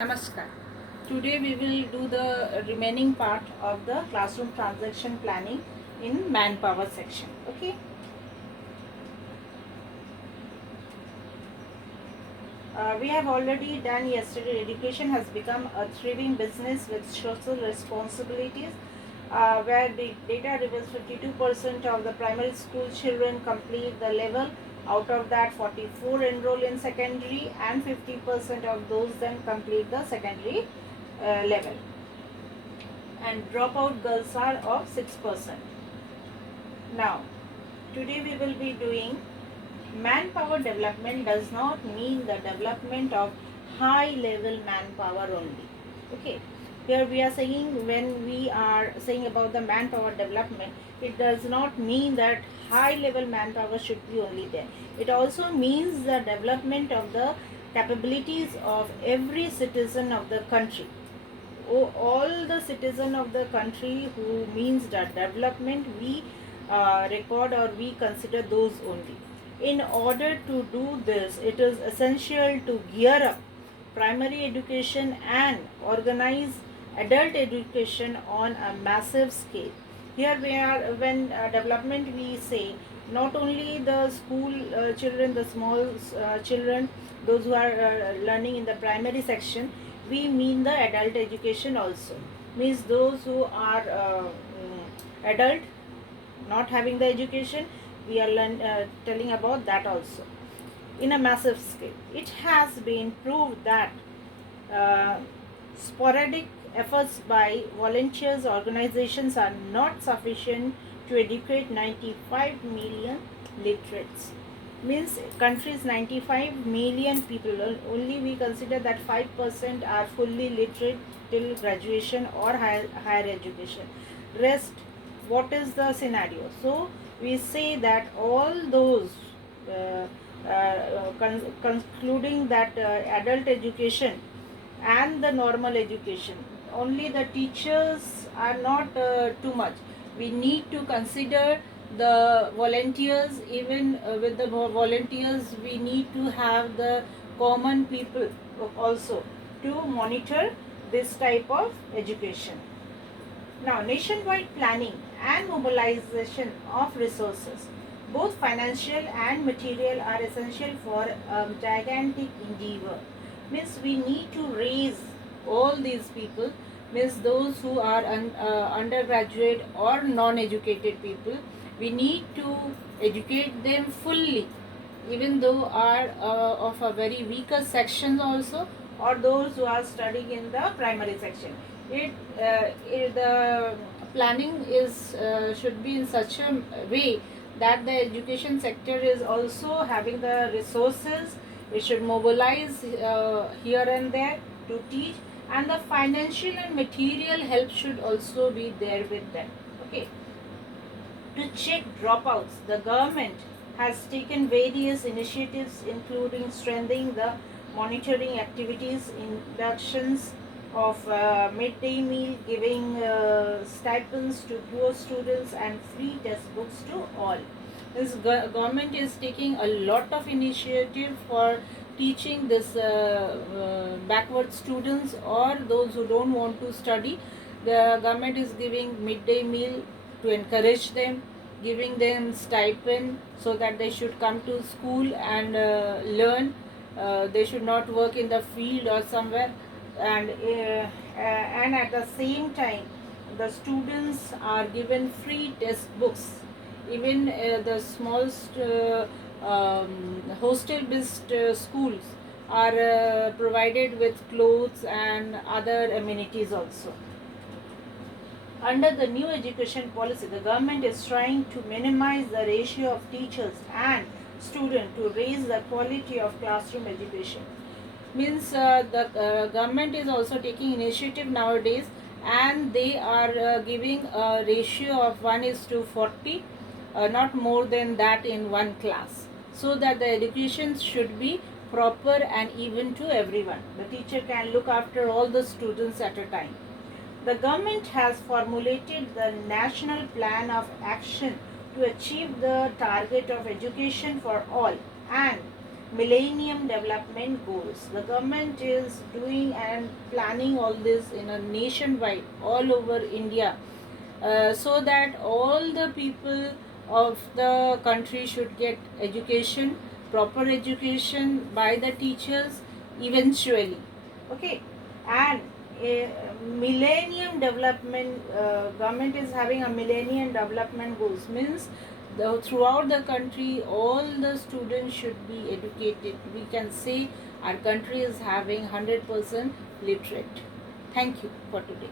Namaskar. Today we will do the remaining part of the classroom transaction planning in manpower section. Okay. We have already done yesterday. Education has become a thriving business with social responsibilities. Where the data reveals 52% of the primary school children complete the level. Out of that, 44 enroll in secondary, and 50% of those then complete the secondary level. And dropout girls are of 6%. Now, today we will be doing manpower development does not mean the development of high level manpower only. Okay, here we are saying, when we are saying about the manpower development, it does not mean that high level manpower should be only there. It also means the development of the capabilities of every citizen of the country. All the citizen of the country, who means that development, we record or we consider those only. In order to do this, it is essential to gear up primary education and organize adult education on a massive scale. Here we are, when development we say, not only the school children, the small children, those who are learning in the primary section, we mean the adult education also. Means those who are adult, not having the education, we are telling about that also in a massive scale. It has been proved that uh, sporadic efforts by volunteers organizations are not sufficient to educate 95 million literates. Means countries 95 million people, only we consider that 5% are fully literate till graduation or higher education. Rest, what is the scenario? So we say that all those concluding that adult education and the normal education, only the teachers are not too much. We need to consider the volunteers. Even with the volunteers, we need to have the common people also to monitor this type of education. Now, nationwide planning and mobilization of resources, both financial and material, are essential for a gigantic endeavor. Means we need to raise all these people, means those who are undergraduate or non-educated people. We need to educate them fully, even though are of a very weaker section also, or those who are studying in the primary section. The planning is should be in such a way that the education sector is also having the resources. It should mobilize here and there to teach, and the financial and material help should also be there with them. Okay. To check dropouts, the government has taken various initiatives, including strengthening the monitoring activities, inductions of midday meal, giving stipends to poor students, and free textbooks to all. This government is taking a lot of initiative for teaching this backward students or those who don't want to study. The government is giving midday meal to encourage them, giving them stipend so that they should come to school and learn. They should not work in the field or somewhere. And at the same time, the students are given free textbooks. Even the smallest hostel based schools are provided with clothes and other amenities also. Under the new education policy, the government is trying to minimize the ratio of teachers and students to raise the quality of classroom education. Means the government is also taking initiative nowadays, and they are giving a ratio of 1:40, not more than that in one class, so that the education should be proper and even to everyone. The teacher can look after all the students at a time. The government has formulated the National Plan of Action to achieve the target of education for all, and Millennium Development Goals. The government is doing and planning all this in a nationwide, all over India, so that all the people of the country should get education, proper education by the teachers eventually. Okay, and millennium development, government is having a millennium development goals, means throughout the country all the students should be educated. We can say our country is having 100% literate. Thank you for today.